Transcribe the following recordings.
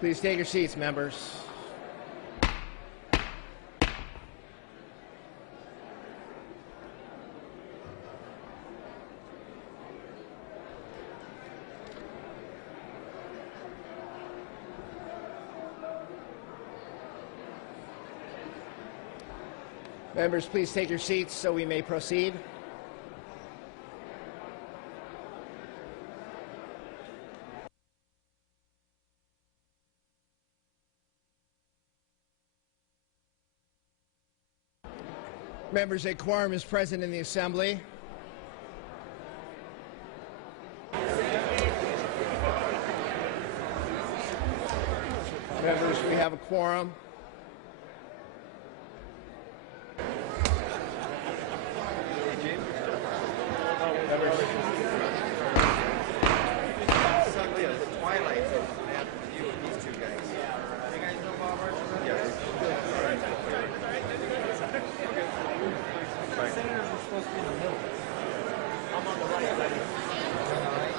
Please take your seats, members. Members, please take your seats so we may proceed. Members, a quorum is present in the Assembly. Members, we have a quorum.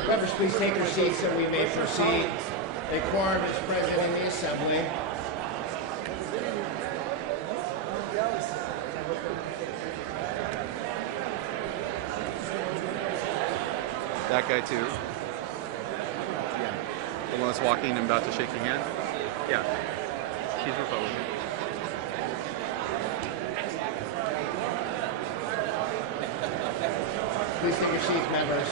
Members, please take your seats so we may proceed. A quorum is present in the Assembly. That guy too. Yeah. The one that's walking and about to shake your hand. Yeah. He's Republican. Please take your seats, members.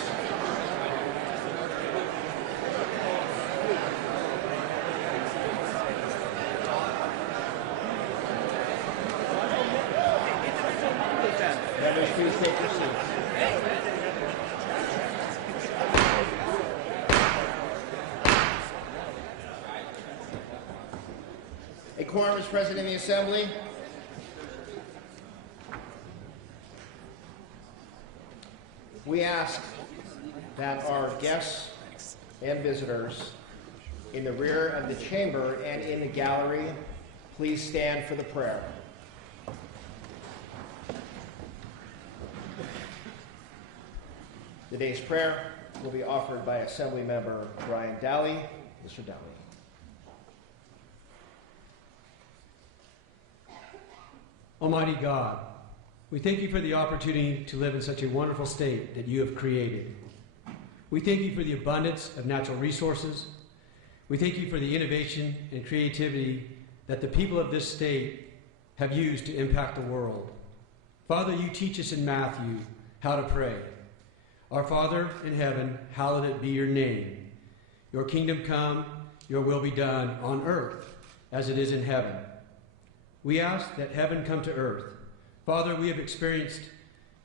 Members, please take your seats. A quorum is present in the Assembly. We ask that our guests and visitors in the rear of the chamber and in the gallery please stand for the prayer. The day's prayer will be offered by Assembly Member Brian Dowley. Mr. Dowley. Almighty God, we thank you for the opportunity to live in such a wonderful state that you have created. We thank you for the abundance of natural resources. We thank you for the innovation and creativity that the people of this state have used to impact the world. Father, you teach us in Matthew how to pray. Our Father in heaven, hallowed it be your name. Your kingdom come, your will be done on earth as it is in heaven. We ask that heaven come to earth. Father, we have experienced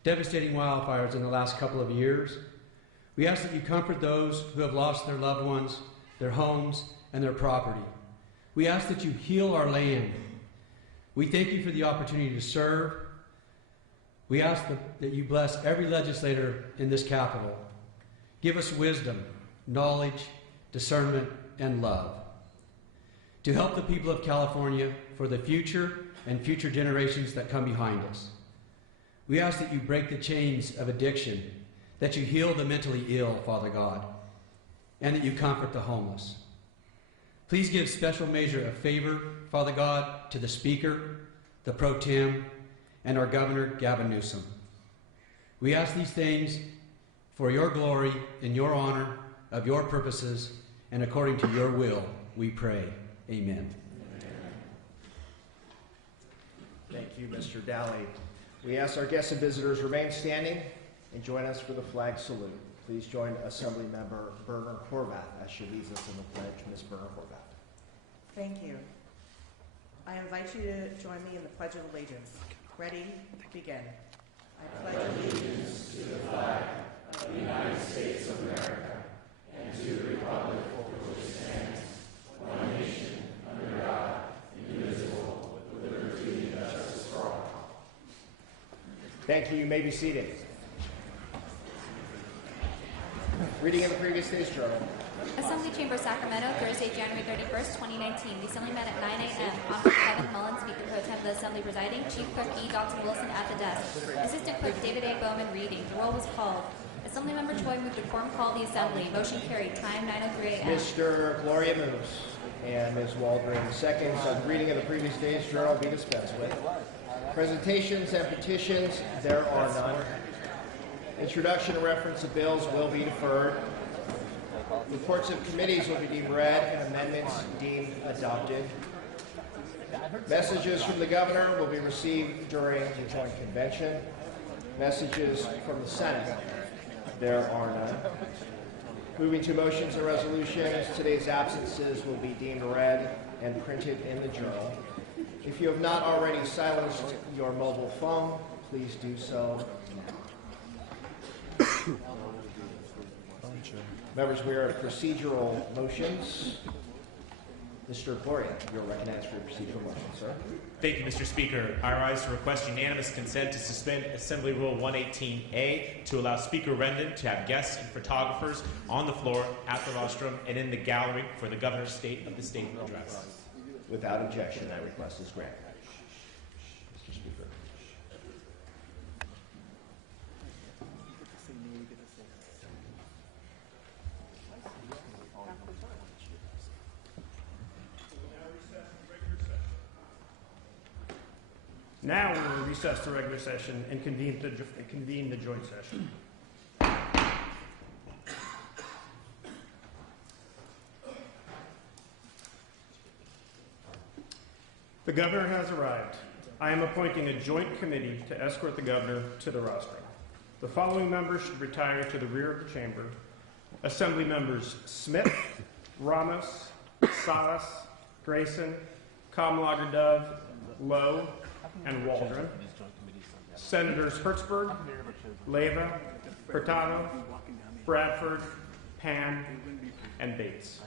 devastating wildfires in the last couple of years. We ask that you comfort those who have lost their loved ones, their homes, and their property. We ask that you heal our land. We thank you for the opportunity to serve. We ask that you bless every legislator in this Capitol. Give us wisdom, knowledge, discernment, and love to help the people of California for the future and future generations that come behind us. We ask that you break the chains of addiction, that you heal the mentally ill, Father God, and that you comfort the homeless. Please give special measure of favor, Father God, to the Speaker, the Pro Tem, and our Governor, Gavin Newsom. We ask these things for your glory, in your honor, of your purposes, and according to your will, we pray. Amen. Thank you, Mr. Dowley. We ask our guests and visitors remain standing and join us for the flag salute. Please join Assembly Member Berner Horvath as she leads us in the pledge. Ms. Berner Horvath. Thank you. I invite you to join me in the Pledge of Allegiance. Ready? Begin. I pledge allegiance to the flag of the United States of America and to the republic for which it stands, one nation, under God, indivisible, with liberty and justice for all. Thank you. You may be seated. Reading of the previous day's journal. Assembly Chamber, Sacramento, Thursday, January 31st, 2019. The Assembly met at 9 a.m. Conference Kevin Mullins, Speaker Pro Tem of the Assembly presiding. Chief Clerk E. Dalton Wilson at the desk. Assistant Clerk David A. Bowman reading. The roll was called. Assemblymember Choi moved the quorum call the Assembly. Motion carried. Time 9:03 a.m. Mr. Gloria moves. and Ms. Waldron seconds. The reading of the previous day's journal will be dispensed with. Presentations and petitions, there are none. Introduction and reference of bills will be deferred. Reports of committees will be deemed read and amendments deemed adopted. Messages from the governor will be received during the joint convention. Messages from the Senate, there are none. Moving to motions and resolutions, today's absences will be deemed read and printed in the journal. If you have not already silenced your mobile phone, please do so. Members, we are at procedural motions. Mr. Gloria, you're recognized for your procedural motion, sir. Thank you, Mr. Speaker. I rise to request unanimous consent to suspend Assembly Rule 118A to allow Speaker Rendon to have guests and photographers on the floor, at the rostrum, and in the gallery for the Governor's State of the State address. Without objection, that request is granted. Mr. Speaker. Now we will recess the regular session and convene the joint session. The governor has arrived. I am appointing a joint committee to escort the governor to the rostrum. The following members should retire to the rear of the chamber. Assembly members Smith, Ramos, Salas, Grayson, Kamlager-Dove, Lowe, and Waldron. Senators Hertzberg, Leyva, Hurtado, Bradford, Pan, and Bates.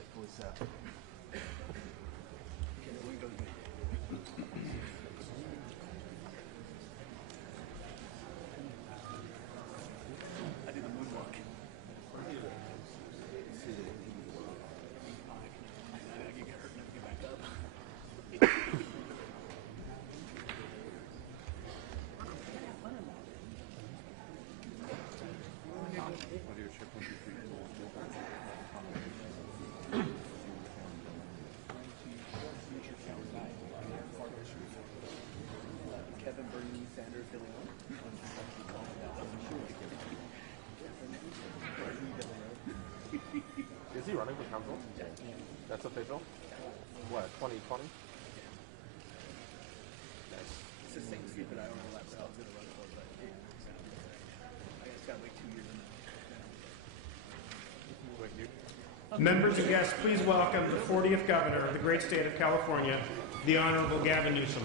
Is he running for council? That's official? What, 2020? Nice. It's the same seat that I overlapped, so I was going to run for, but I just got to wait 2 years. Thank you. Members and guests, please welcome the 40th governor of the great state of California, the Honorable Gavin Newsom.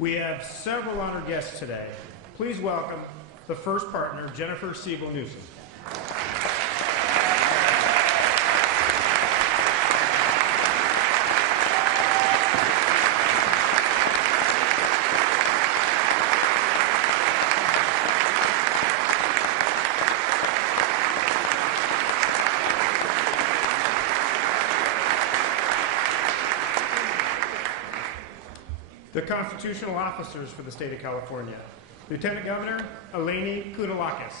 We have several honored guests today. Please welcome the first partner, Jennifer Siegel Newsom. The constitutional officers for the state of California. Lieutenant Governor Eleni Koudalakis.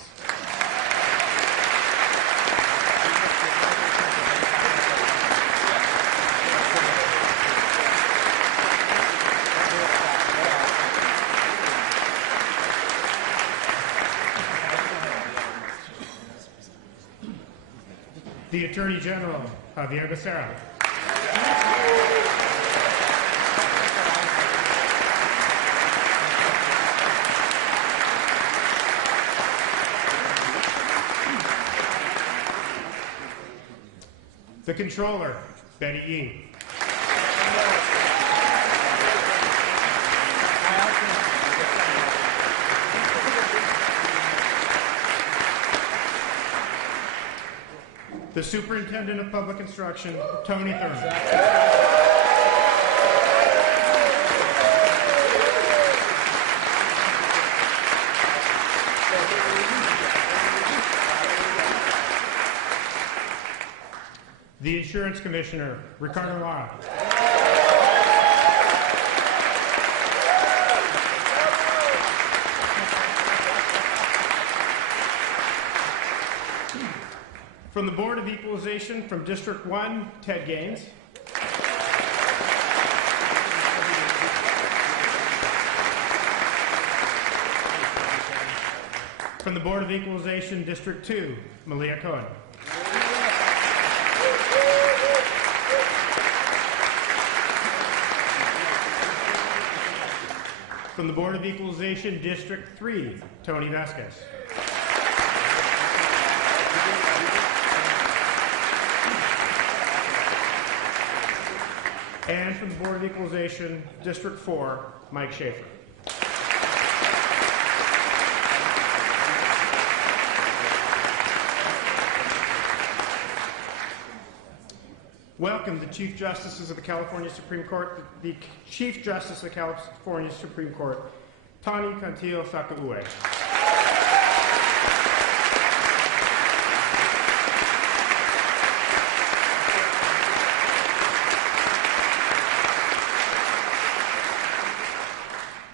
The Attorney General, Javier Becerra. The Controller, Betty Yee. The Superintendent of Public Instruction, Tony Thurman. The Insurance Commissioner, Ricardo Lara. From the Board of Equalization from District 1, Ted Gaines. From the Board of Equalization, District 2, Malia Cohen. From the Board of Equalization, District 3, Tony Vasquez. And from the Board of Equalization, District 4, Mike Schaefer. Welcome the Chief Justices of the California Supreme Court, the Chief Justice of the California Supreme Court, Tani Cantillo Sakaue.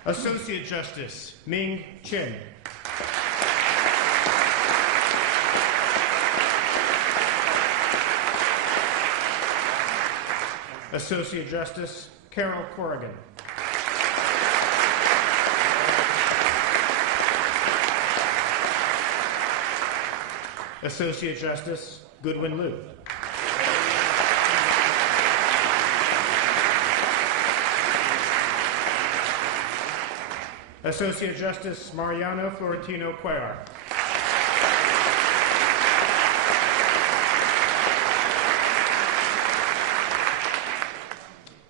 Associate Justice Ming Chin. Associate Justice Carol Corrigan. Associate Justice Goodwin Liu. Associate Justice Mariano Florentino Cuellar.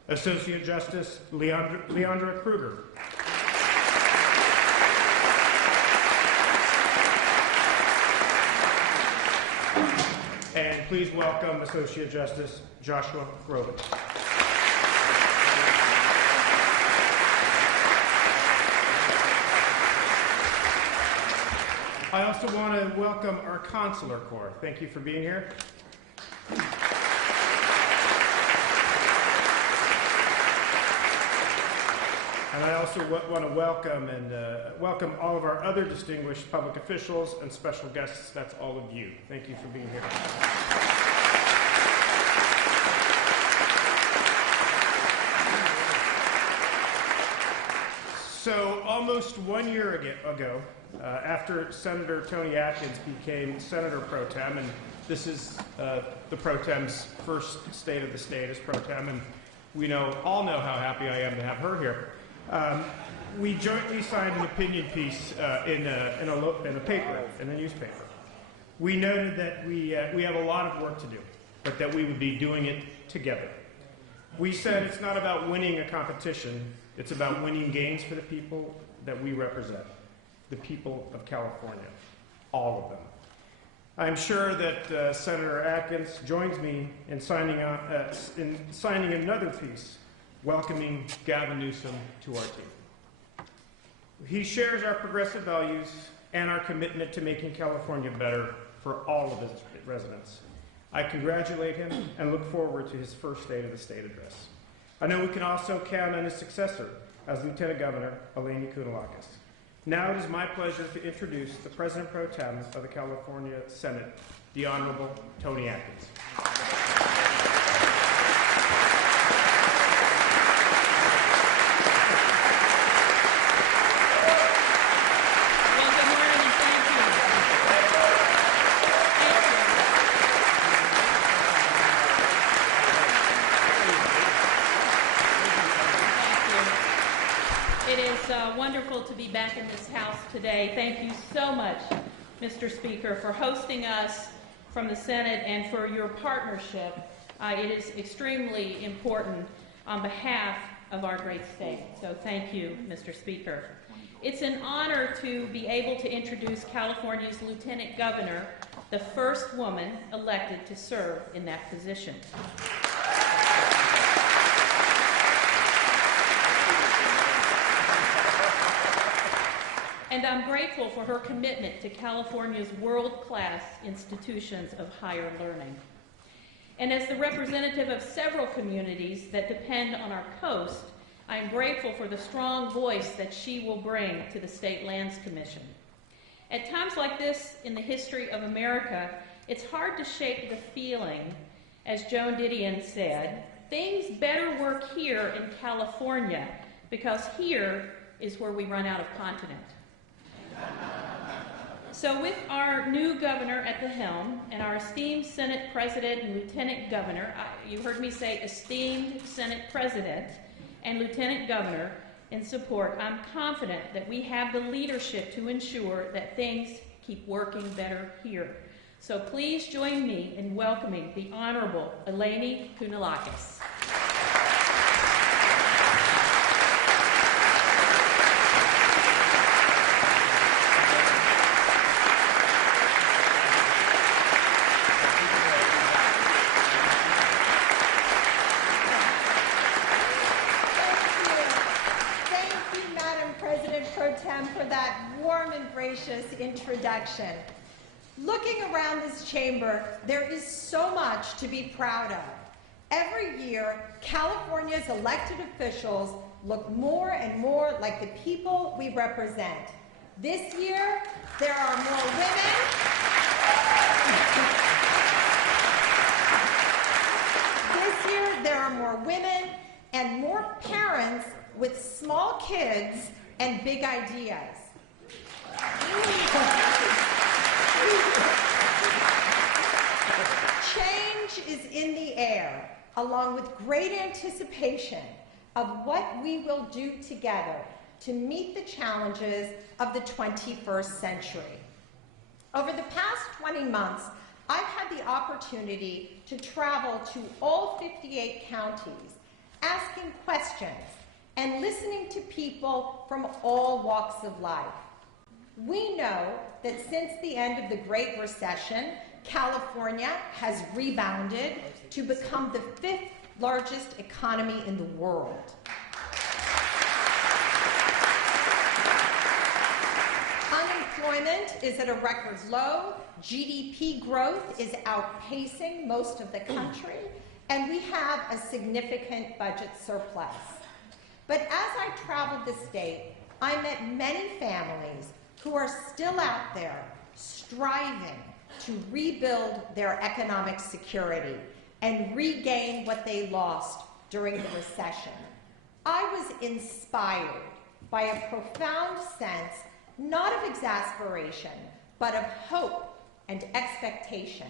Associate Justice Leandra Kruger. And please welcome Associate Justice Joshua Groban. I also want to welcome our Consular Corps. Thank you for being here. And I also want to welcome all of our other distinguished public officials and special guests. That's all of you. Thank you for being here. So almost 1 year ago, after Senator Tony Atkins became Senator Pro Tem, and this is the Pro Tem's first State of the State as Pro Tem, and we all know how happy I am to have her here. We jointly signed an opinion piece in a paper, in a newspaper. We noted that we have a lot of work to do, but that we would be doing it together. We said it's not about winning a competition, it's about winning gains for the people that we represent, the people of California, all of them. I'm sure that Senator Atkins joins me in signing another piece welcoming Gavin Newsom to our team. He shares our progressive values and our commitment to making California better for all of its residents. I congratulate him and look forward to his first State of the State address. I know we can also count on his successor, as Lieutenant Governor Eleni Kounalakis. Now it is my pleasure to introduce the President Pro Tem of the California Senate, the Honorable Tony Atkins. Wonderful to be back in this house today. Thank you so much, Mr. Speaker, for hosting us from the Senate and for your partnership. It is extremely important on behalf of our great state. So thank you, Mr. Speaker. It's an honor to be able to introduce California's Lieutenant Governor, the first woman elected to serve in that position. And I'm grateful for her commitment to California's world-class institutions of higher learning. And as the representative of several communities that depend on our coast, I'm grateful for the strong voice that she will bring to the State Lands Commission. At times like this in the history of America, it's hard to shake the feeling, as Joan Didion said, things better work here in California because here is where we run out of continent. So with our new governor at the helm and our esteemed Senate President and Lieutenant Governor, you heard me say esteemed Senate President and Lieutenant Governor in support, I'm confident that we have the leadership to ensure that things keep working better here. So please join me in welcoming the Honorable Eleni Kounalakis. Introduction. Looking around this chamber, there is so much to be proud of. Every year, California's elected officials look more and more like the people we represent. This year, there are more women. This year, there are more women and more parents with small kids and big ideas. Change is in the air, along with great anticipation of what we will do together to meet the challenges of the 21st century. Over the past 20 months, I've had the opportunity to travel to all 58 counties, asking questions and listening to people from all walks of life. We know that since the end of the Great Recession, California has rebounded to become the 5th largest economy in the world. Unemployment is at a record low, GDP growth is outpacing most of the country, and we have a significant budget surplus. But as I traveled the state, I met many families who are still out there striving to rebuild their economic security and regain what they lost during the recession. I was inspired by a profound sense, not of exasperation, but of hope and expectation.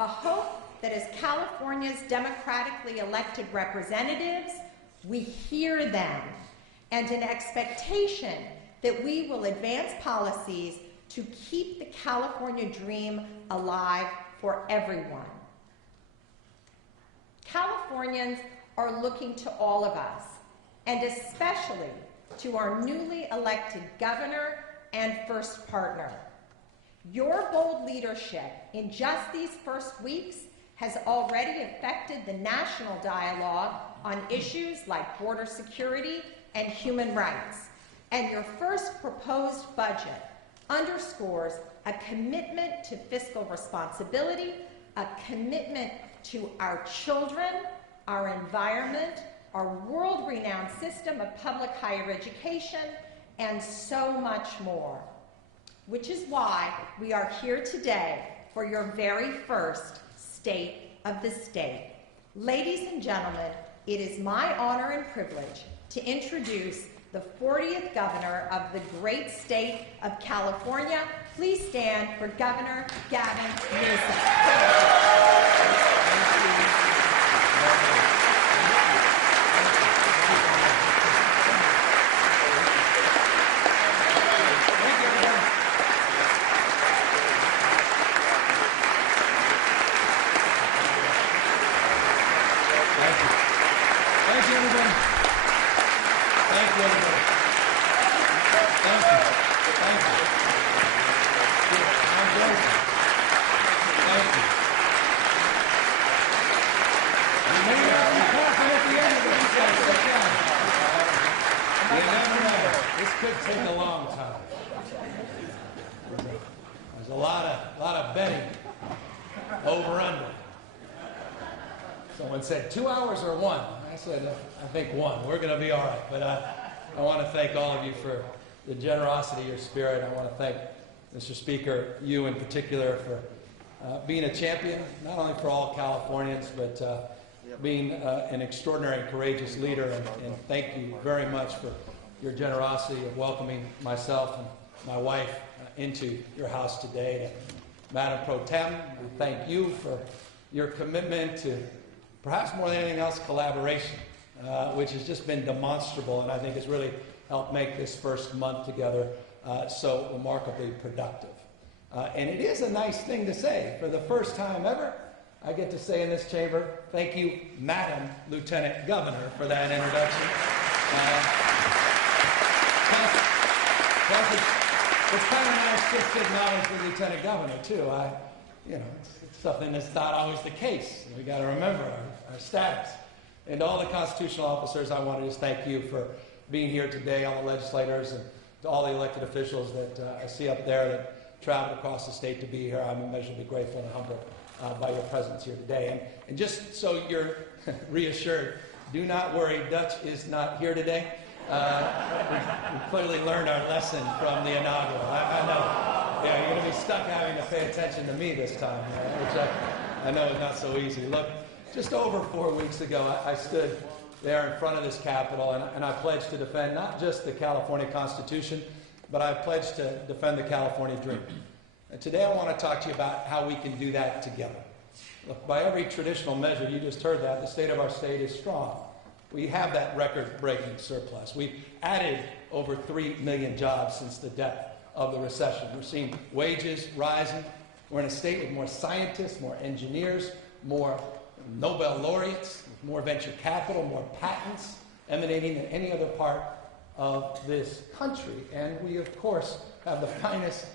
A hope that as California's democratically elected representatives, we hear them, and an expectation that we will advance policies to keep the California dream alive for everyone. Californians are looking to all of us, and especially to our newly elected governor and first partner. Your bold leadership in just these first weeks has already affected the national dialogue on issues like border security and human rights. And your first proposed budget underscores a commitment to fiscal responsibility, a commitment to our children, our environment, our world-renowned system of public higher education, and so much more. Which is why we are here today for your very first State of the State. Ladies and gentlemen, it is my honor and privilege to introduce the 40th Governor of the great state of California. Please stand for Governor Gavin Newsom. There's a lot of betting over under. Someone said 2 hours or one. I said, I think one. We're going to be all right. But I want to thank all of you for the generosity of your spirit. I want to thank Mr. Speaker, you in particular, for being a champion, not only for all Californians, but being an extraordinary and courageous leader. And thank you very much for your generosity of welcoming myself and my wife into your house today. And Madam Pro Tem, we thank you for your commitment to, perhaps more than anything else, collaboration, which has just been demonstrable and I think has really helped make this first month together so remarkably productive. And it is a nice thing to say. For the first time ever, I get to say in this chamber, thank you, Madam Lieutenant Governor, for that introduction. Plus it's kind of nice just to acknowledge the Lieutenant Governor, too. It's something that's not always the case. We got to remember our status. And to all the constitutional officers, I want to just thank you for being here today, all the legislators, and to all the elected officials that I see up there that traveled across the state to be here. I'm immeasurably grateful and humbled by your presence here today. And just so you're reassured, do not worry, Dutch is not here today. We clearly learned our lesson from the inaugural. I know. Yeah, you're going to be stuck having to pay attention to me this time, which I know is not so easy. Look, just over 4 weeks ago, I stood there in front of this Capitol, and I pledged to defend not just the California Constitution, but I pledged to defend the California dream. And today I want to talk to you about how we can do that together. Look, by every traditional measure, you just heard that, the state of our state is strong. We have that record-breaking surplus. We've added over 3 million jobs since the depth of the recession. We're seeing wages rising. We're in a state with more scientists, more engineers, more Nobel laureates, more venture capital, more patents emanating than any other part of this country. And we, of course, have the finest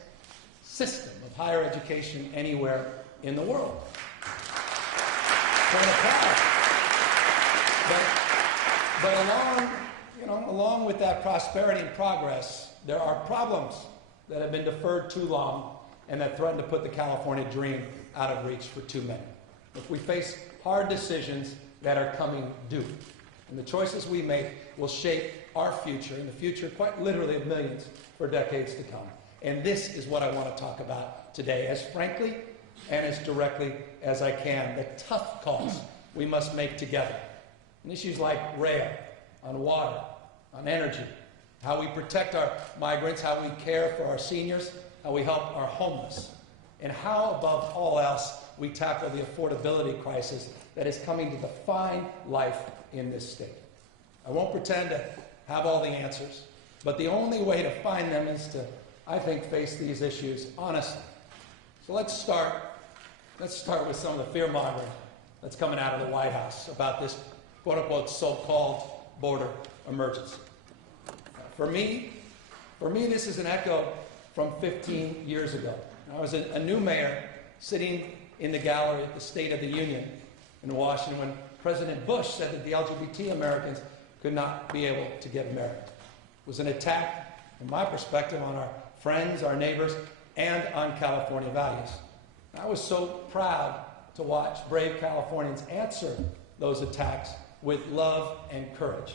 system of higher education anywhere in the world. But along with that prosperity and progress, there are problems that have been deferred too long and that threaten to put the California dream out of reach for too many. If we face hard decisions that are coming due, and the choices we make will shape our future and the future, quite literally, of millions for decades to come. And this is what I want to talk about today, as frankly and as directly as I can, the tough calls we must make together. And issues like rail, on water, on energy, how we protect our migrants, how we care for our seniors, how we help our homeless, and how, above all else, we tackle the affordability crisis that is coming to define life in this state. I won't pretend to have all the answers, but the only way to find them is to, I think, face these issues honestly. So let's start with some of the fear-mongering that's coming out of the White House about this quote-unquote so-called border emergency. For me, this is an echo from 15 years ago. I was a new mayor sitting in the gallery at the State of the Union in Washington when President Bush said that the LGBT Americans could not be able to get married. It was an attack, from my perspective, on our friends, our neighbors, and on California values. I was so proud to watch brave Californians answer those attacks with love and courage.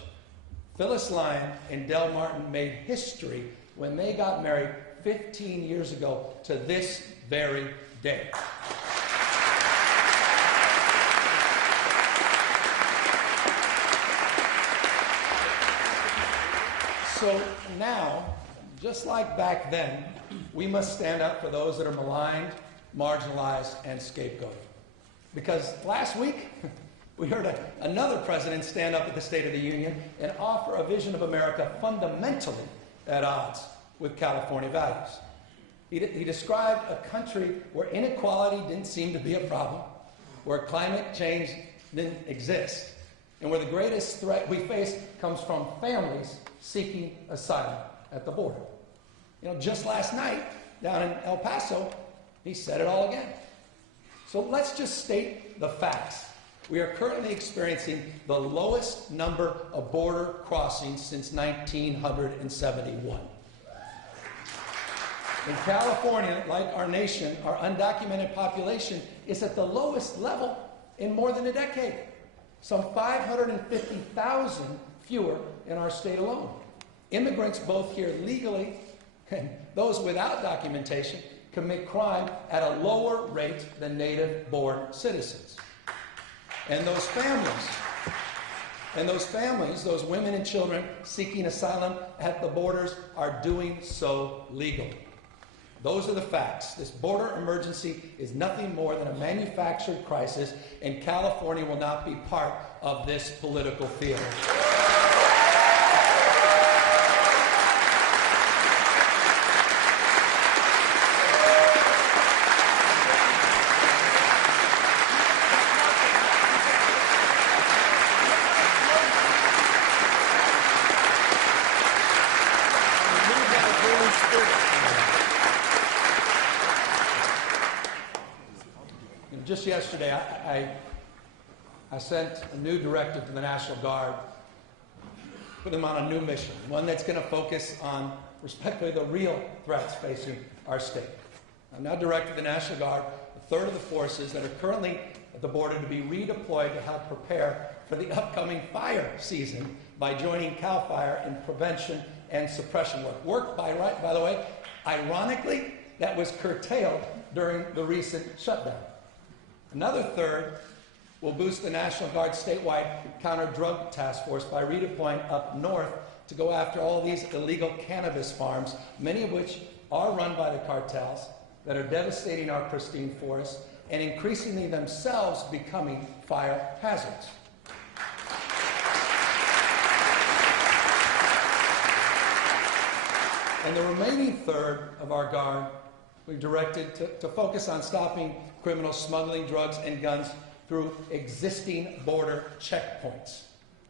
Phyllis Lyon and Del Martin made history when they got married 15 years ago to this very day. So now, just like back then, we must stand up for those that are maligned, marginalized, and scapegoated. Because last week, we heard another president stand up at the State of the Union and offer a vision of America fundamentally at odds with California values. He described a country where inequality didn't seem to be a problem, where climate change didn't exist, and where the greatest threat we face comes from families seeking asylum at the border. You know, just last night, down in El Paso, he said it all again. So let's just state the facts. We are currently experiencing the lowest number of border crossings since 1971. In California, like our nation, our undocumented population is at the lowest level in more than a decade. Some 550,000 fewer in our state alone. Immigrants, both here legally and those without documentation, commit crime at a lower rate than native-born citizens. And those families, those women and children seeking asylum at the borders are doing so legally. Those are the facts. This border emergency is nothing more than a manufactured crisis, and California will not be part of this political theater. Just yesterday, I sent a new directive to the National Guard, put them on a new mission, one that's going to focus on, respectively, the real threats facing our state. I'm now directing the National Guard, a third of the forces that are currently at the border, to be redeployed to help prepare for the upcoming fire season by joining CAL FIRE in prevention and suppression work. Work, by the way, ironically, that was curtailed during the recent shutdown. Another third will boost the National Guard's statewide counter-drug task force by redeploying up north to go after all these illegal cannabis farms, many of which are run by the cartels that are devastating our pristine forests and increasingly themselves becoming fire hazards. And the remaining third of our Guard we've directed to focus on stopping criminals smuggling drugs and guns through existing border checkpoints.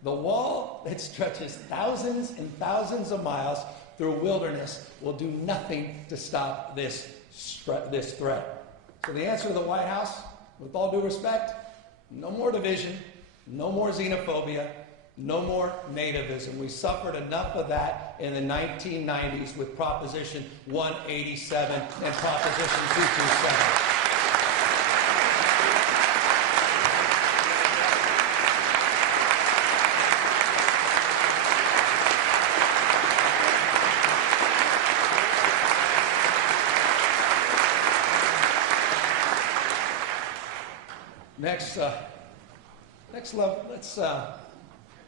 The wall that stretches thousands and thousands of miles through wilderness will do nothing to stop this threat. So the answer to the White House, with all due respect, no more division, no more xenophobia, no more nativism. We suffered enough of that in the 1990s with Proposition 187 and Proposition 227.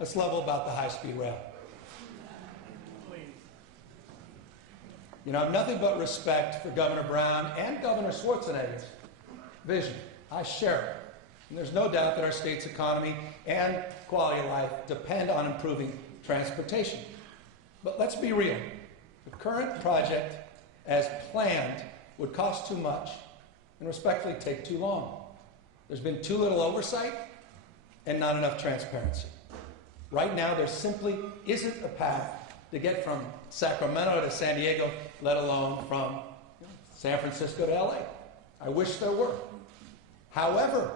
Let's level about the high-speed rail. You know, I have nothing but respect for Governor Brown and Governor Schwarzenegger's vision. I share it. And there's no doubt that our state's economy and quality of life depend on improving transportation. But let's be real. The current project, as planned, would cost too much and respectfully take too long. There's been too little oversight and not enough transparency. Right now, there simply isn't a path to get from Sacramento to San Diego, let alone from San Francisco to LA. I wish there were. However,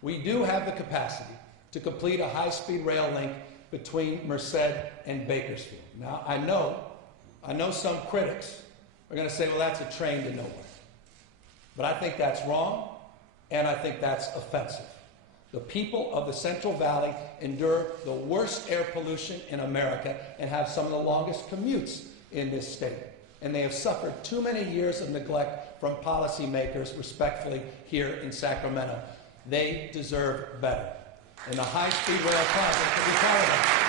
we do have the capacity to complete a high-speed rail link between Merced and Bakersfield. Now, I know some critics are going to say, well, that's a train to nowhere. But I think that's wrong, and I think that's offensive. The people of the Central Valley endure the worst air pollution in America and have some of the longest commutes in this state. And they have suffered too many years of neglect from policymakers, respectfully, here in Sacramento. They deserve better. And the high-speed rail project will be part of that.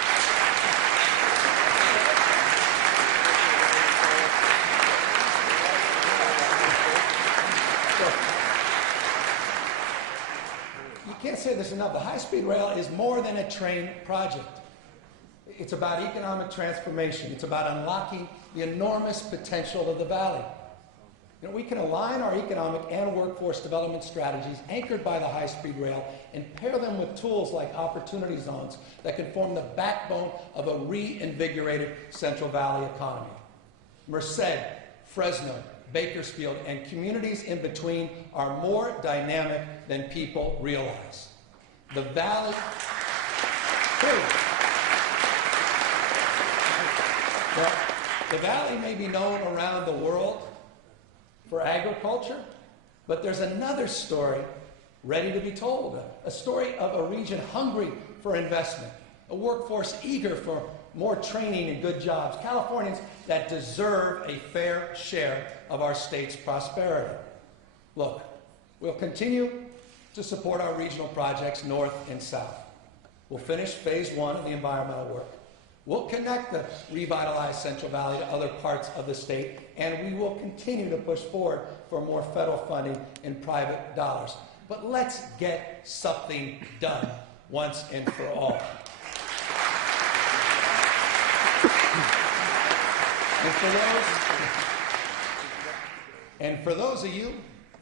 You can't say this enough. The high-speed rail is more than a train project. It's about economic transformation. It's about unlocking the enormous potential of the valley. You know, we can align our economic and workforce development strategies anchored by the high-speed rail and pair them with tools like opportunity zones that can form the backbone of a reinvigorated Central Valley economy. Merced, Fresno, Bakersfield, and communities in between are more dynamic than people realize. The valley... Well, the valley may be known around the world for agriculture, but there's another story ready to be told, a story of a region hungry for investment, a workforce eager for more training and good jobs, Californians that deserve a fair share of our state's prosperity. Look, we'll continue to support our regional projects north and south. We'll finish phase 1 of the environmental work. We'll connect the revitalized Central Valley to other parts of the state, and we will continue to push forward for more federal funding and private dollars. But let's get something done once and for all. And for those of you,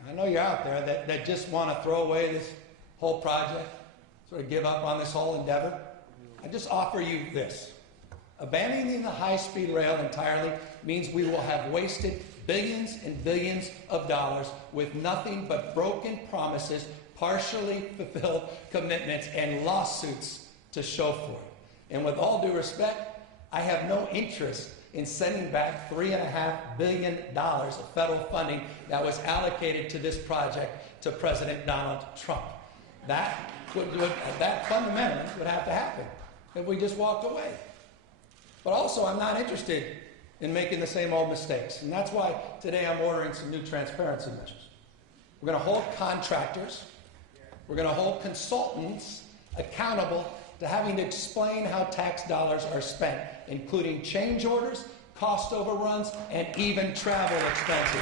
I know you're out there, that just want to throw away this whole project, sort of give up on this whole endeavor, I just offer you this. Abandoning the high-speed rail entirely means we will have wasted billions and billions of dollars with nothing but broken promises, partially fulfilled commitments, and lawsuits to show for it. And with all due respect, I have no interest in sending back $3.5 billion of federal funding that was allocated to this project to President Donald Trump. That fundamentally would have to happen if we just walked away. But also, I'm not interested in making the same old mistakes. And that's why today I'm ordering some new transparency measures. We're going to hold contractors, we're going to hold consultants accountable to having to explain how tax dollars are spent, including change orders, cost overruns, and even travel expenses.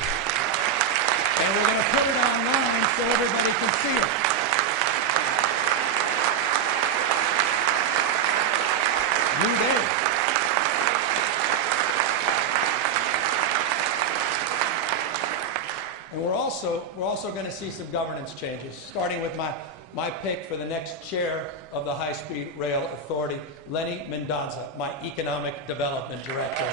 And we're going to put it online so everybody can see it. New day. And we're also going to see some governance changes, starting with my pick for the next chair of the High-Speed Rail Authority, Lenny Mendoza, my Economic Development Director.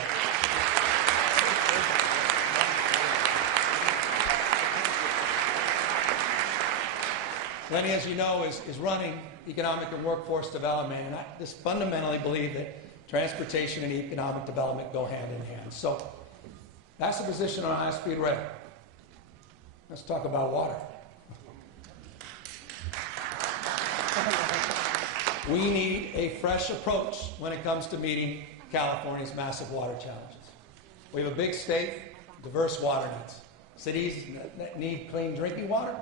Lenny, as you know, is running economic and workforce development, and I just fundamentally believe that transportation and economic development go hand in hand. So that's the position on high-speed rail. Let's talk about water. We need a fresh approach when it comes to meeting California's massive water challenges. We have a big state, diverse water needs. Cities that need clean drinking water,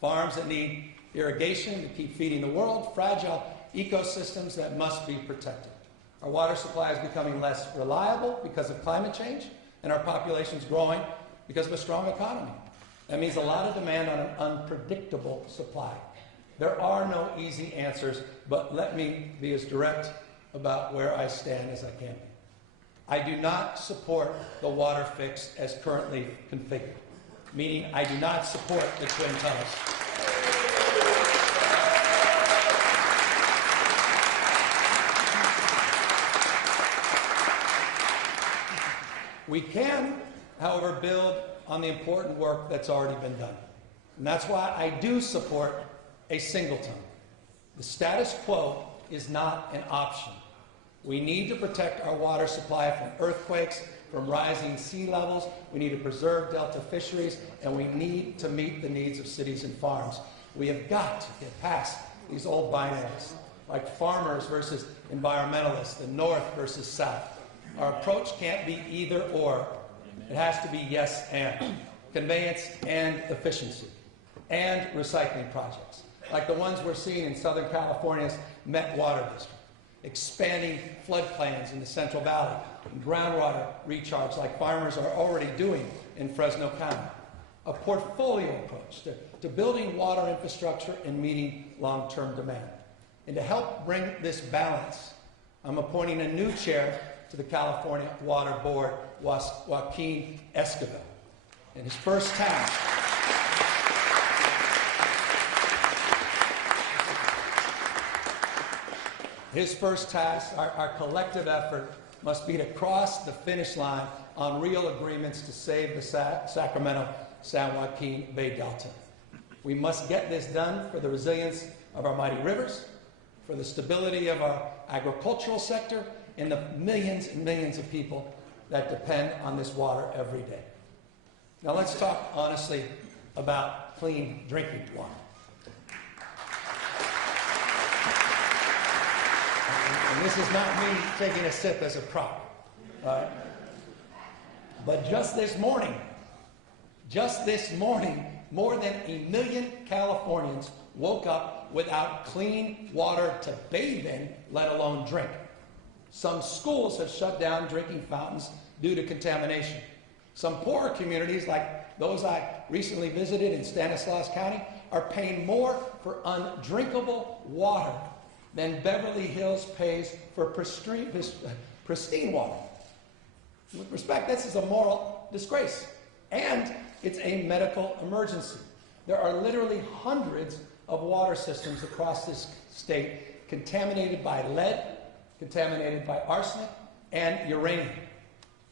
farms that need irrigation to keep feeding the world, fragile ecosystems that must be protected. Our water supply is becoming less reliable because of climate change, and our population is growing because of a strong economy. That means a lot of demand on an unpredictable supply. There are no easy answers, but let me be as direct about where I stand as I can be. I do not support the water fix as currently configured, meaning I do not support the twin tunnels. We can, however, build on the important work that's already been done. And that's why I do support a single tunnel. The status quo is not an option. We need to protect our water supply from earthquakes, from rising sea levels. We need to preserve delta fisheries, and we need to meet the needs of cities and farms. We have got to get past these old binaries, like farmers versus environmentalists, the North versus South. Our approach can't be either or. It has to be yes and. Conveyance and efficiency. And recycling projects, like the ones we're seeing in Southern California's Met Water District. Expanding floodplains in the Central Valley, and groundwater recharge like farmers are already doing in Fresno County. A portfolio approach to building water infrastructure and meeting long-term demand. And to help bring this balance, I'm appointing a new chair to the California Water Board, Joaquin Esquivel. And his first task our collective effort, must be to cross the finish line on real agreements to save the Sacramento-San Joaquin Bay Delta. We must get this done for the resilience of our mighty rivers, for the stability of our agricultural sector, and the millions and millions of people that depend on this water every day. Now let's talk honestly about clean drinking water. And this is not me taking a sip as a prop. But just this morning, more than 1 million Californians woke up without clean water to bathe in, let alone drink. Some schools have shut down drinking fountains due to contamination. Some poorer communities, like those I recently visited in Stanislaus County, are paying more for undrinkable water than Beverly Hills pays for pristine water. With respect, this is a moral disgrace, and it's a medical emergency. There are literally hundreds of water systems across this state contaminated by lead, contaminated by arsenic, and uranium.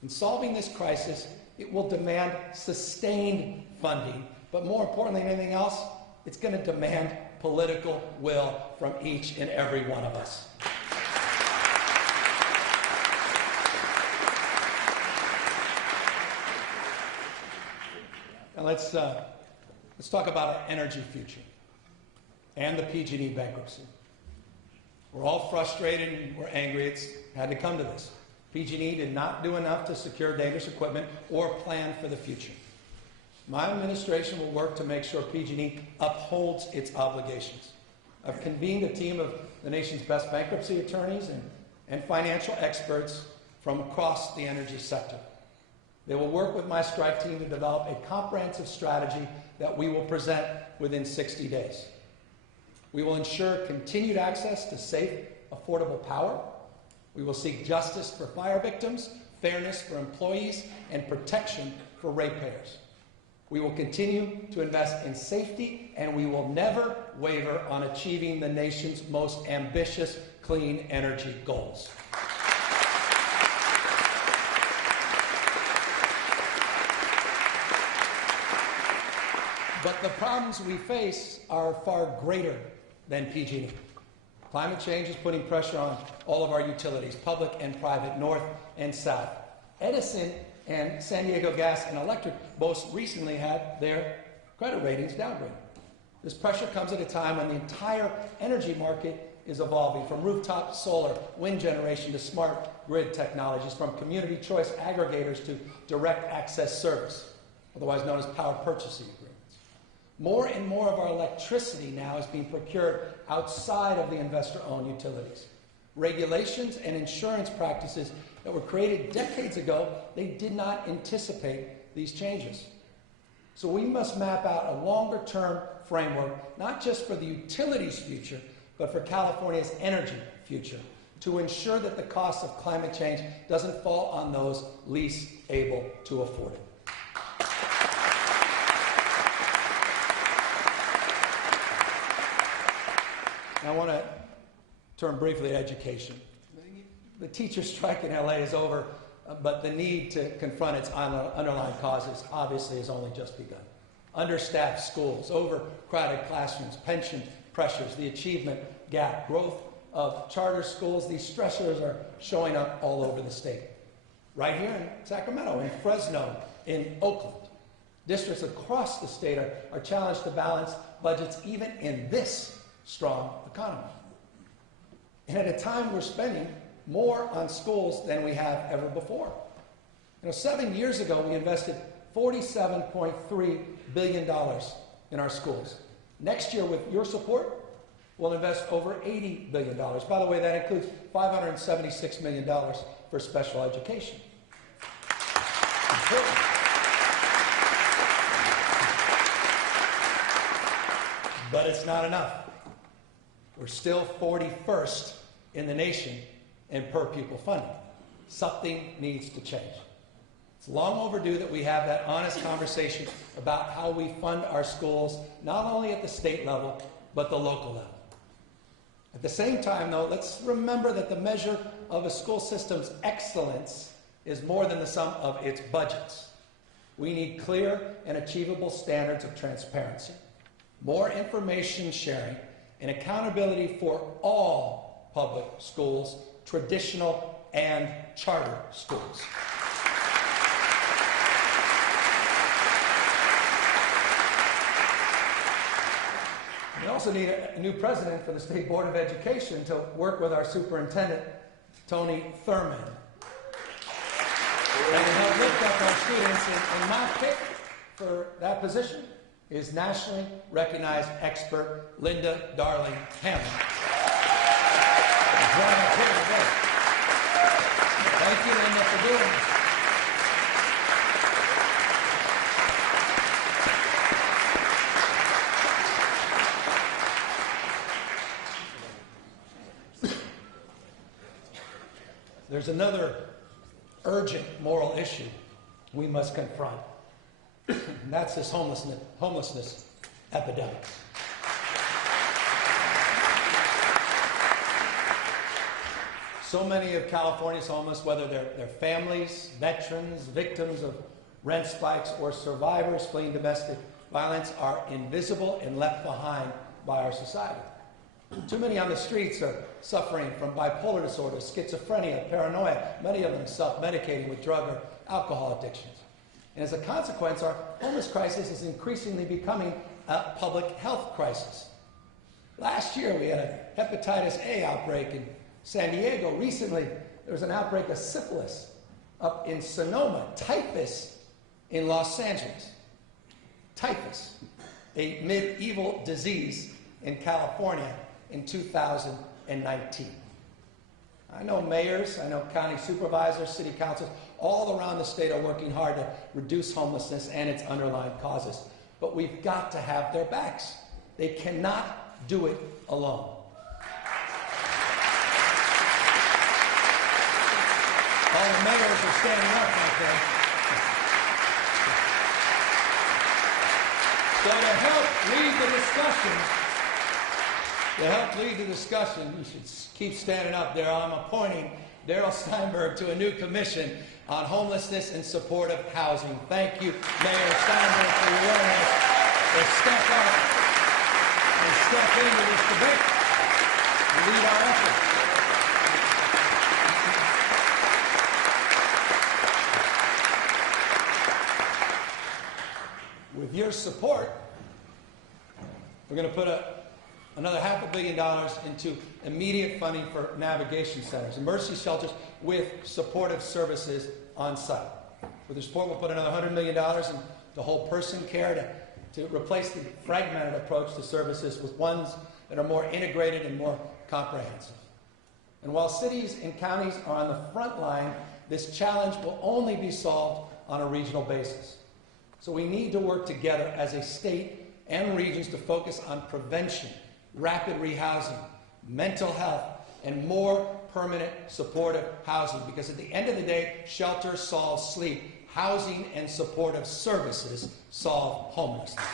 In solving this crisis, it will demand sustained funding, but more importantly than anything else, it's going to demand political will from each and every one of us. Now let's talk about our energy future and the PG&E bankruptcy. We're all frustrated and we're angry it's had to come to this. PG&E did not do enough to secure dangerous equipment or plan for the future. My administration will work to make sure PG&E upholds its obligations. I've convened a team of the nation's best bankruptcy attorneys and financial experts from across the energy sector. They will work with my strike team to develop a comprehensive strategy that we will present within 60 days. We will ensure continued access to safe, affordable power. We will seek justice for fire victims, fairness for employees, and protection for ratepayers. We will continue to invest in safety, and we will never waver on achieving the nation's most ambitious clean energy goals. But the problems we face are far greater than PG&E. Climate change is putting pressure on all of our utilities, public and private, north and south. Edison and San Diego Gas and Electric both recently had their credit ratings downgraded. This pressure comes at a time when the entire energy market is evolving, from rooftop solar, wind generation, to smart grid technologies, from community choice aggregators to direct access service, otherwise known as power purchasing agreements. More and more of our electricity now is being procured outside of the investor-owned utilities. Regulations and insurance practices that were created decades ago, they did not anticipate these changes. So we must map out a longer-term framework, not just for the utilities' future, but for California's energy future, to ensure that the cost of climate change doesn't fall on those least able to afford it. I want to turn briefly to education. The teacher strike in LA is over, but the need to confront its underlying causes obviously has only just begun. Understaffed schools, overcrowded classrooms, pension pressures, the achievement gap, growth of charter schools, these stressors are showing up all over the state. Right here in Sacramento, in Fresno, in Oakland. Districts across the state are challenged to balance budgets even in this strong economy. And at a time we're spending more on schools than we have ever before. 7 years ago, we invested $47.3 billion in our schools. Next year, with your support, we'll invest over $80 billion. By the way, that includes $576 million for special education. Important. But it's not enough. We're still 41st in the nation in per pupil funding. Something needs to change. It's long overdue that we have that honest conversation about how we fund our schools, not only at the state level, but the local level. At the same time, though, let's remember that the measure of a school system's excellence is more than the sum of its budgets. We need clear and achievable standards of transparency, more information sharing, and accountability for all public schools, traditional and charter schools. We also need a new president for the State Board of Education to work with our superintendent, Tony Thurmond, and to help lift up our students. And my pick for that position is nationally recognized expert Linda Darling Hammond. Thank you, Linda, for doing this. There's another urgent moral issue we must confront, and that's this homelessness epidemic. So many of California's homeless, whether they're families, veterans, victims of rent spikes, or survivors fleeing domestic violence, are invisible and left behind by our society. Too many on the streets are suffering from bipolar disorder, schizophrenia, paranoia, many of them self-medicating with drug or alcohol addictions. And as a consequence, our homeless crisis is increasingly becoming a public health crisis. Last year, we had a hepatitis A outbreak in San Diego. Recently, there was an outbreak of syphilis up in Sonoma, typhus in Los Angeles. Typhus, a medieval disease in California in 2019. I know mayors, I know county supervisors, city councils, all around the state are working hard to reduce homelessness and its underlying causes. But we've got to have their backs. They cannot do it alone. All the mayors are standing up, I think. So to help lead the discussion, you should keep standing up there. I'm appointing Darrell Steinberg to a new commission on homelessness and supportive housing. Thank you, Mayor Steinberg, for your willingness to step up and step into this debate and lead our efforts. With your support, we're going to put another $500 million into immediate funding for navigation centers, emergency shelters with supportive services on site. With your support, we'll put another $100 million into whole person care to replace the fragmented approach to services with ones that are more integrated and more comprehensive. And while cities and counties are on the front line, this challenge will only be solved on a regional basis. So we need to work together as a state and regions to focus on prevention, rapid rehousing, mental health, and more permanent supportive housing. Because at the end of the day, shelter solves sleep. Housing and supportive services solve homelessness.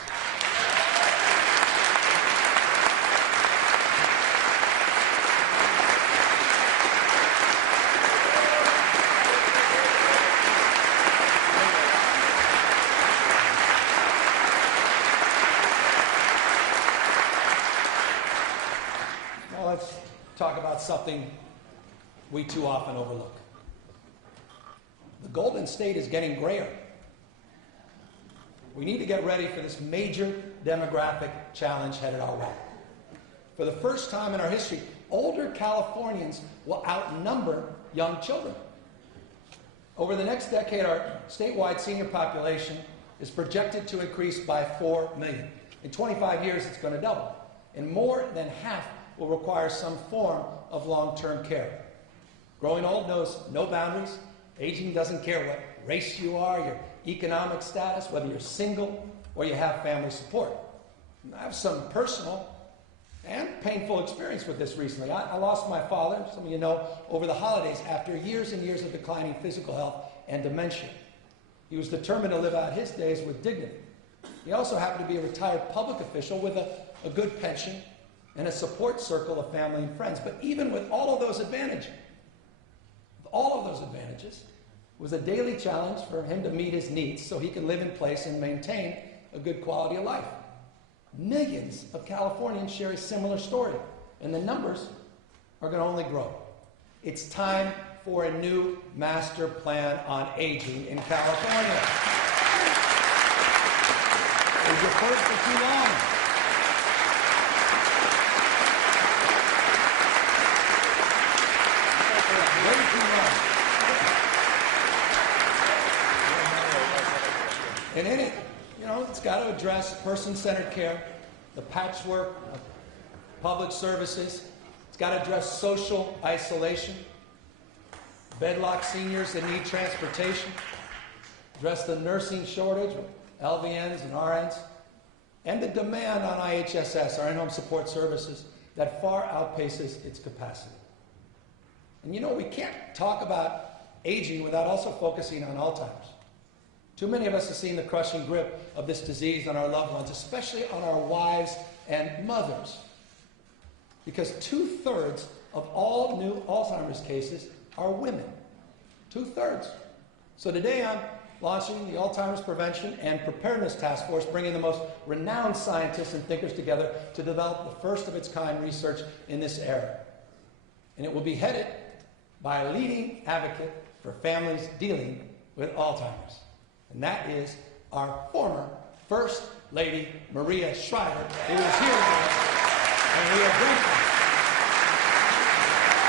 Let's talk about something we too often overlook. The Golden State is getting grayer. We need to get ready for this major demographic challenge headed our way. for the first time in our history, older Californians will outnumber young children. Over the next decade, our statewide senior population is projected to increase by 4 million. In 25 years, it's going to double. And more than half will require some form of long-term care. Growing old knows no boundaries. Aging doesn't care what race you are, your economic status, whether you're single or you have family support. And I have some personal and painful experience with this recently. I lost my father, some of you know, over the holidays after years and years of declining physical health and dementia. He was determined to live out his days with dignity. He also happened to be a retired public official with a good pension and a support circle of family and friends. But even with all of those advantages, it was a daily challenge for him to meet his needs so he could live in place and maintain a good quality of life. Millions of Californians share a similar story, and the numbers are going to only grow. It's time for a new master plan on aging in California. It was deferred for too long. Way too long. And in it, it's got to address person-centered care, the patchwork of public services. It's got to address social isolation, bedlock seniors that need transportation, address the nursing shortage with LVNs and RNs, and the demand on IHSS, our in-home support services, that far outpaces its capacity. And we can't talk about aging without also focusing on Alzheimer's. Too many of us have seen the crushing grip of this disease on our loved ones, especially on our wives and mothers. Because 2/3 of all new Alzheimer's cases are women. 2/3. So today I'm launching the Alzheimer's Prevention and Preparedness Task Force, bringing the most renowned scientists and thinkers together to develop the first of its kind research in this era. And it will be headed by a leading advocate for families dealing with Alzheimer's. And that is our former First Lady, Maria Shriver, who is here today. And we are grateful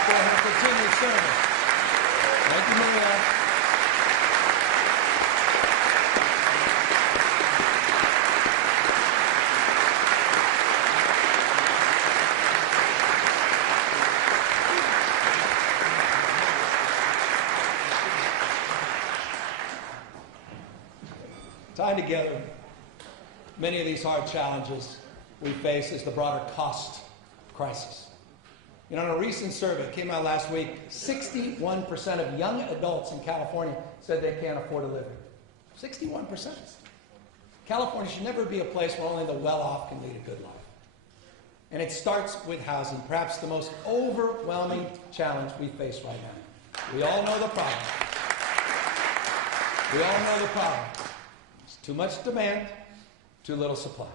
for her continued service. Thank you, Maria. Tied together, many of these hard challenges we face is the broader cost crisis. In a recent survey that came out last week, 61% of young adults in California said they can't afford a living. 61%. California should never be a place where only the well-off can lead a good life. And it starts with housing, perhaps the most overwhelming challenge we face right now. We all know the problem. Too much demand, too little supply.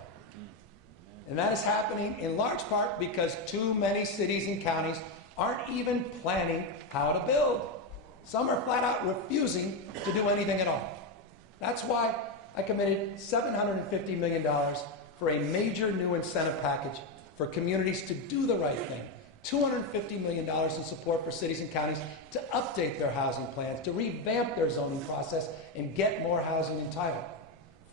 And that is happening in large part because too many cities and counties aren't even planning how to build. Some are flat out refusing to do anything at all. That's why I committed $750 million for a major new incentive package for communities to do the right thing. $250 million in support for cities and counties to update their housing plans, to revamp their zoning process, and get more housing entitled.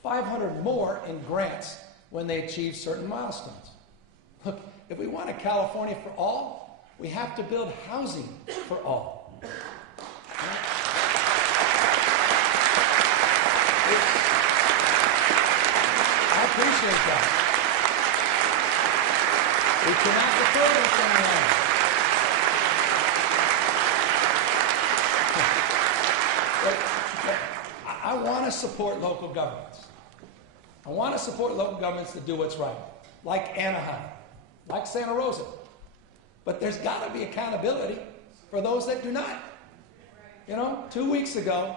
500 more in grants when they achieve certain milestones. Look, if we want a California for all, we have to build housing for all. I appreciate that. We cannot defer this any longer. I want to support local governments. I want to support local governments that do what's right, like Anaheim, like Santa Rosa. But there's got to be accountability for those that do not. 2 weeks ago,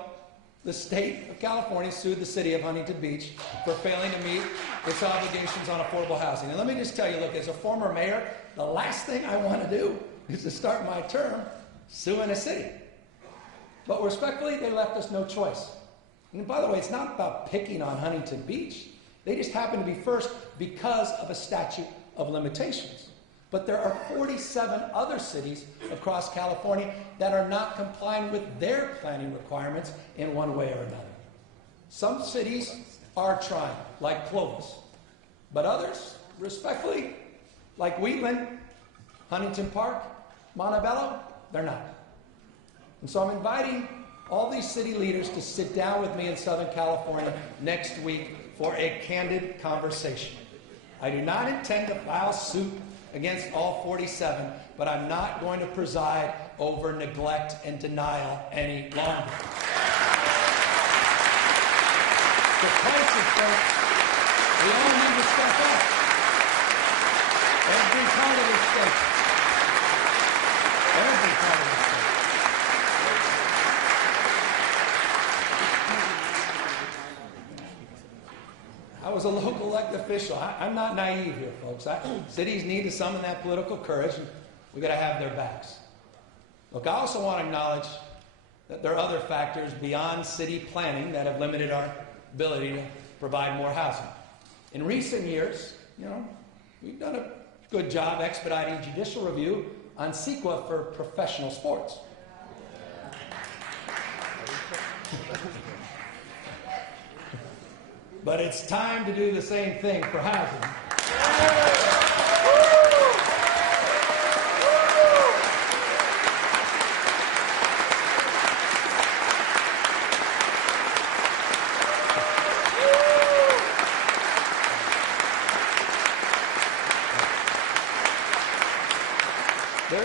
the state of California sued the city of Huntington Beach for failing to meet its obligations on affordable housing. And let me just tell you, look, as a former mayor, the last thing I want to do is to start my term suing a city. But respectfully, they left us no choice. And by the way, it's not about picking on Huntington Beach. They just happen to be first because of a statute of limitations. But there are 47 other cities across California that are not complying with their planning requirements in one way or another. Some cities are trying, like Clovis, but others, respectfully, like Wheatland, Huntington Park, Montebello, they're not. And so I'm inviting all these city leaders to sit down with me in Southern California next week for a candid conversation. I do not intend to file suit against all 47, but I'm not going to preside over neglect and denial any longer. The crisis, folks, we all need to step up. Every part of this state. Every part of this state. I was a local elected official. I'm not naive here, folks. Cities need to summon that political courage, and we've got to have their backs. Look, I also want to acknowledge that there are other factors beyond city planning that have limited our ability to provide more housing. In recent years, we've done a good job expediting judicial review on CEQA for professional sports. But it's time to do the same thing for housing.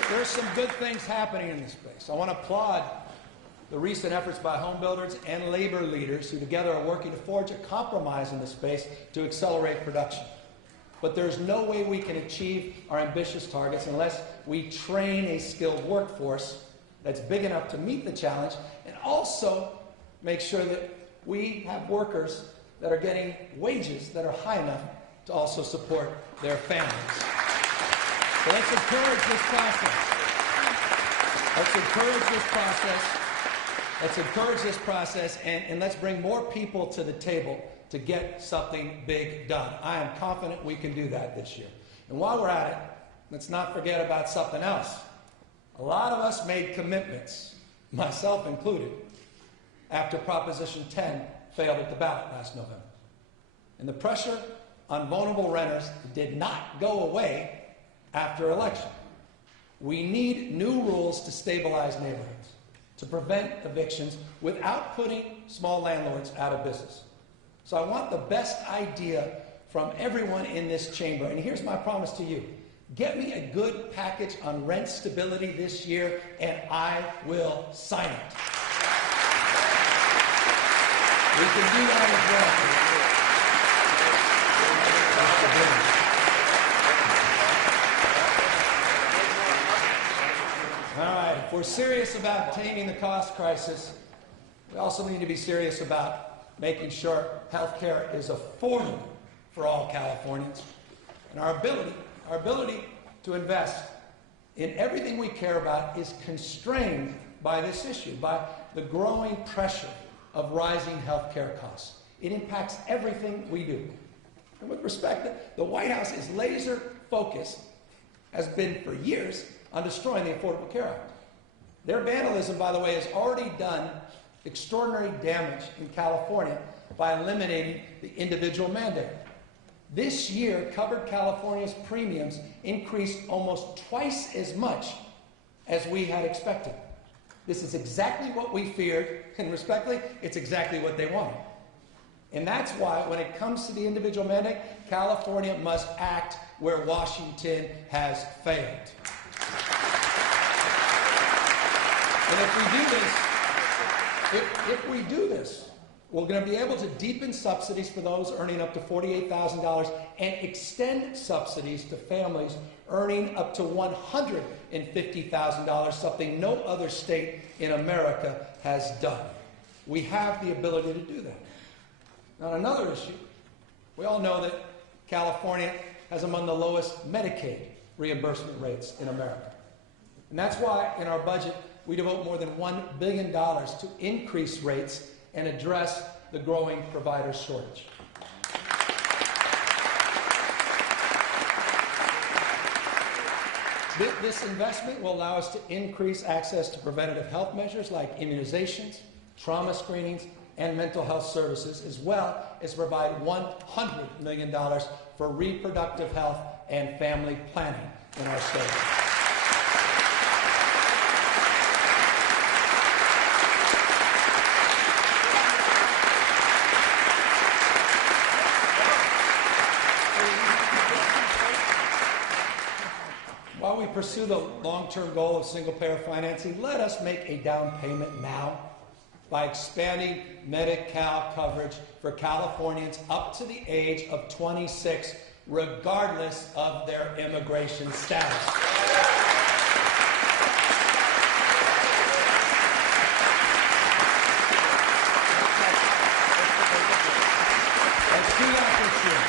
There's some good things happening in this space. I want to applaud the recent efforts by home builders and labor leaders who together are working to forge a compromise in this space to accelerate production. But there's no way we can achieve our ambitious targets unless we train a skilled workforce that's big enough to meet the challenge and also make sure that we have workers that are getting wages that are high enough to also support their families. So let's encourage this process. Let's encourage this process. Let's encourage this process, and let's bring more people to the table to get something big done. I am confident we can do that this year. And while we're at it, let's not forget about something else. A lot of us made commitments, myself included, after Proposition 10 failed at the ballot last November. And the pressure on vulnerable renters did not go away after election. We need new rules to stabilize neighborhoods, to prevent evictions without putting small landlords out of business. So I want the best idea from everyone in this chamber. And here's my promise to you. Get me a good package on rent stability this year, and I will sign it. We can do that as well. All right, if we're serious about taming the cost crisis, we also need to be serious about making sure health care is affordable for all Californians. And our ability to invest in everything we care about is constrained by this issue, by the growing pressure of rising health care costs. It impacts everything we do. And with respect, the White House is laser focused, has been for years, on destroying the Affordable Care Act. Their vandalism, by the way, has already done extraordinary damage in California by eliminating the individual mandate. This year, covered California's premiums increased almost twice as much as we had expected. This is exactly what we feared, and respectfully, it's exactly what they wanted. And that's why, when it comes to the individual mandate, California must act where Washington has failed. And if we do this, we're going to be able to deepen subsidies for those earning up to $48,000 and extend subsidies to families earning up to $150,000, something no other state in America has done. We have the ability to do that. Now, on another issue, we all know that California has among the lowest Medicaid reimbursement rates in America. And that's why in our budget, we devote more than $1 billion to increase rates and address the growing provider shortage. This investment will allow us to increase access to preventative health measures like immunizations, trauma screenings, and mental health services, as well as provide $100 million for reproductive health and family planning in our state. While we pursue the long-term goal of single-payer financing, let us make a down payment now by expanding Medi-Cal coverage for Californians up to the age of 26, regardless of their immigration status. Let's do that for sure.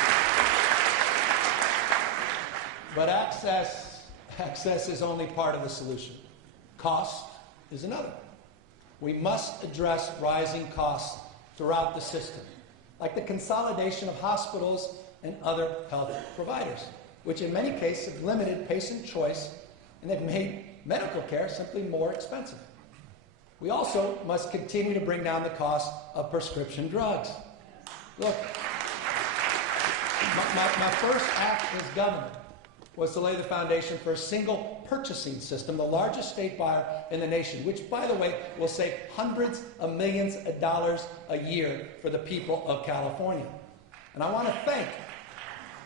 But access is only part of the solution. Cost is another. We must address rising costs throughout the system, like the consolidation of hospitals and other health providers, which in many cases have limited patient choice and have made medical care simply more expensive. We also must continue to bring down the cost of prescription drugs. Look, my first act as governor was to lay the foundation for a single purchasing system, the largest state buyer in the nation, which, by the way, will save hundreds of millions of dollars a year for the people of California. And I want to thank,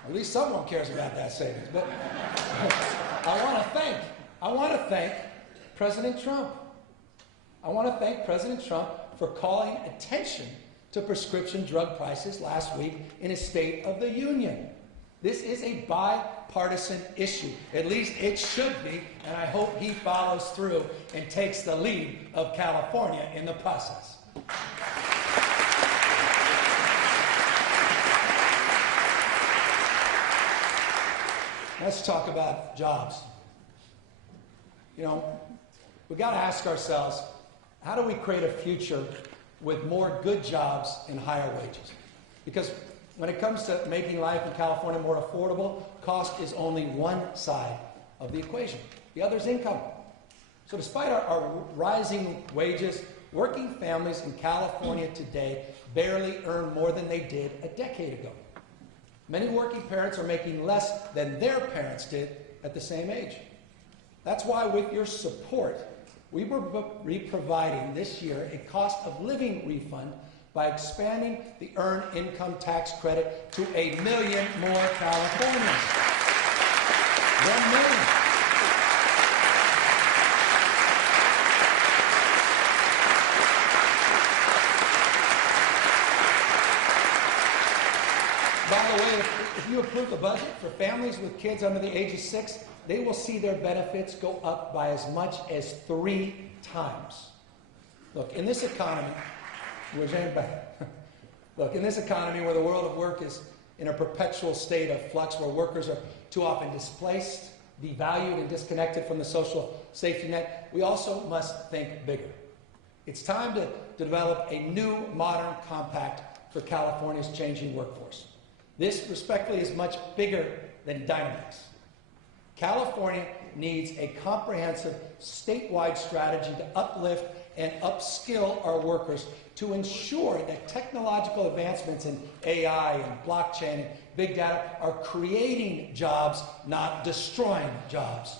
at least someone cares about that savings, but I want to thank President Trump. I want to thank President Trump for calling attention to prescription drug prices last week in his State of the Union. This is a bipartisan issue. At least it should be, and I hope he follows through and takes the lead of California in the process. Let's talk about jobs. You know, we've got to ask ourselves, how do we create a future with more good jobs and higher wages? Because when it comes to making life in California more affordable, cost is only one side of the equation. The other is income. So despite our rising wages, working families in California today barely earn more than they did a decade ago. Many working parents are making less than their parents did at the same age. That's why, with your support, we will be providing this year a cost of living refund by expanding the Earned Income Tax Credit to 1 million more Californians. 1 million. By the way, if you approve the budget for families with kids under the age of 6, they will see their benefits go up by as much as 3 times. Look, in this economy, Look, in this economy where the world of work is in a perpetual state of flux, where workers are too often displaced, devalued, and disconnected from the social safety net, we also must think bigger. It's time to develop a new modern compact for California's changing workforce. This, respectfully, is much bigger than Dynamics. California needs a comprehensive statewide strategy to uplift and upskill our workers to ensure that technological advancements in AI and blockchain and big data are creating jobs, not destroying jobs.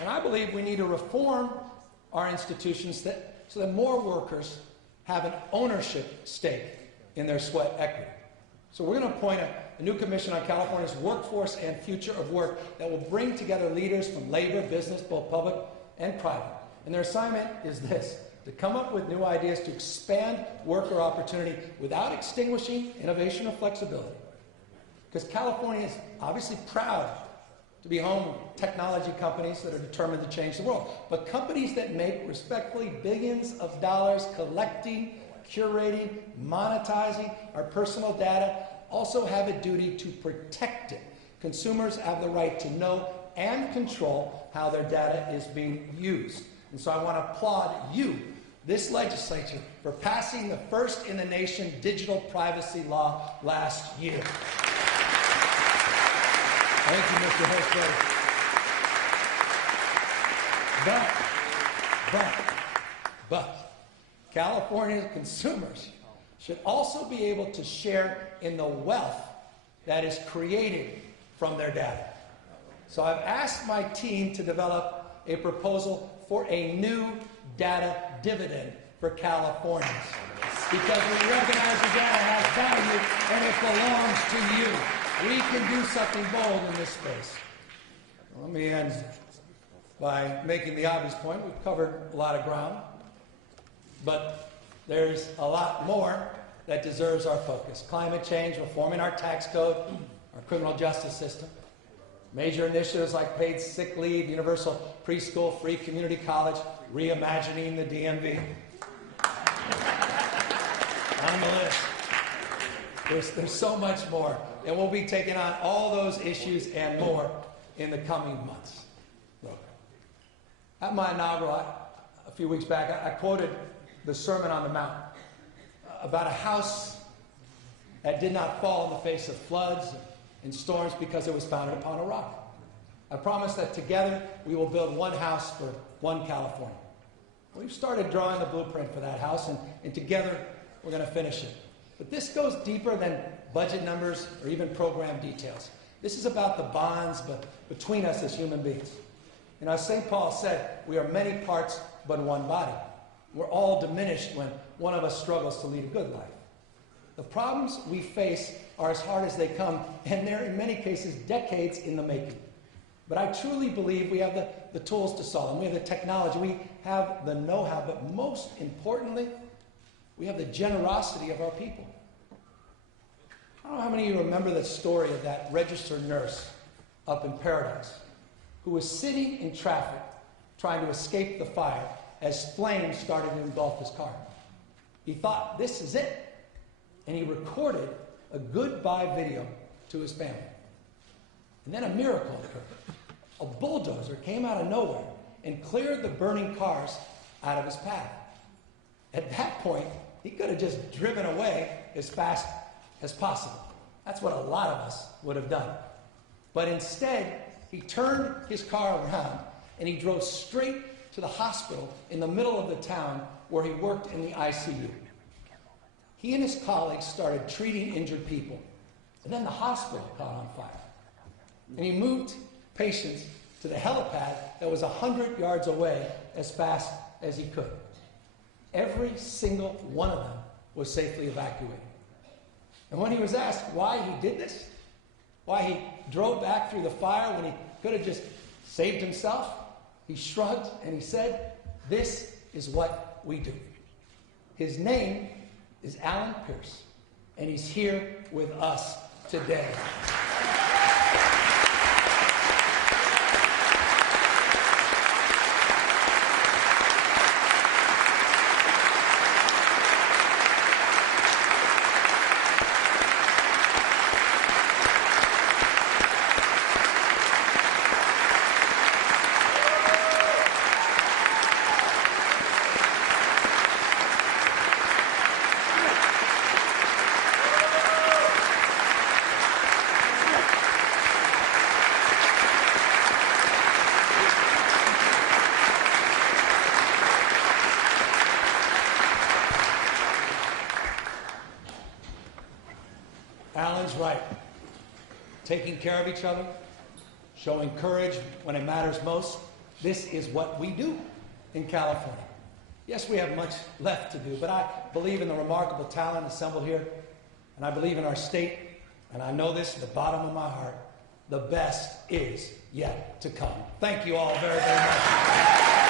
And I believe we need to reform our institutions so that more workers have an ownership stake in their sweat equity. So we're going to appoint a new commission on California's workforce and future of work that will bring together leaders from labor, business, both public and private. And their assignment is this: to come up with new ideas to expand worker opportunity without extinguishing innovation or flexibility. Because California is obviously proud to be home to technology companies that are determined to change the world. But companies that make, respectfully, billions of dollars collecting, curating, monetizing our personal data also have a duty to protect it. Consumers have the right to know and control how their data is being used. And so I want to applaud you this legislature for passing the first in the nation digital privacy law last year. Thank you, Mr. Host. But, California consumers should also be able to share in the wealth that is created from their data. So I've asked my team to develop a proposal for a new data dividend for Californians. Because we recognize the data has value and it belongs to you. We can do something bold in this space. Let me end by making the obvious point. We've covered a lot of ground, but there's a lot more that deserves our focus. Climate change, reforming our tax code, our criminal justice system, major initiatives like paid sick leave, universal preschool, free community college, reimagining the DMV. On the list. There's so much more, and we'll be taking on all those issues and more in the coming months. At my inaugural, a few weeks back, I quoted the Sermon on the Mount about a house that did not fall in the face of floods and storms because it was founded upon a rock. I promise that together we will build one house for one California. We've started drawing the blueprint for that house, and together we're going to finish it. But this goes deeper than budget numbers or even program details. This is about the bonds between us as human beings. And as St. Paul said, we are many parts but one body. We're all diminished when one of us struggles to lead a good life. The problems we face are as hard as they come, and they're in many cases decades in the making. But I truly believe we have the tools to solve them. We have the technology, we have the know-how, but most importantly, we have the generosity of our people. I don't know how many of you remember the story of that registered nurse up in Paradise who was sitting in traffic trying to escape the fire as flames started to engulf his car. He thought, this is it. And he recorded a goodbye video to his family. And then a miracle occurred. A bulldozer came out of nowhere and cleared the burning cars out of his path. At that point, he could have just driven away as fast as possible. That's what a lot of us would have done. But instead, he turned his car around and he drove straight to the hospital in the middle of the town where he worked in the ICU. He and his colleagues started treating injured people. And then the hospital caught on fire. And he moved patients to the helipad that was 100 yards away as fast as he could. Every single one of them was safely evacuated. And when he was asked why he did this, why he drove back through the fire when he could have just saved himself, he shrugged and he said, this is what we do. His name is Alan Pierce, and he's here with us today. Alan's right. Taking care of each other, showing courage when it matters most, this is what we do in California. Yes, we have much left to do, but I believe in the remarkable talent assembled here, and I believe in our state, and I know this at the bottom of my heart, the best is yet to come. Thank you all very, very much.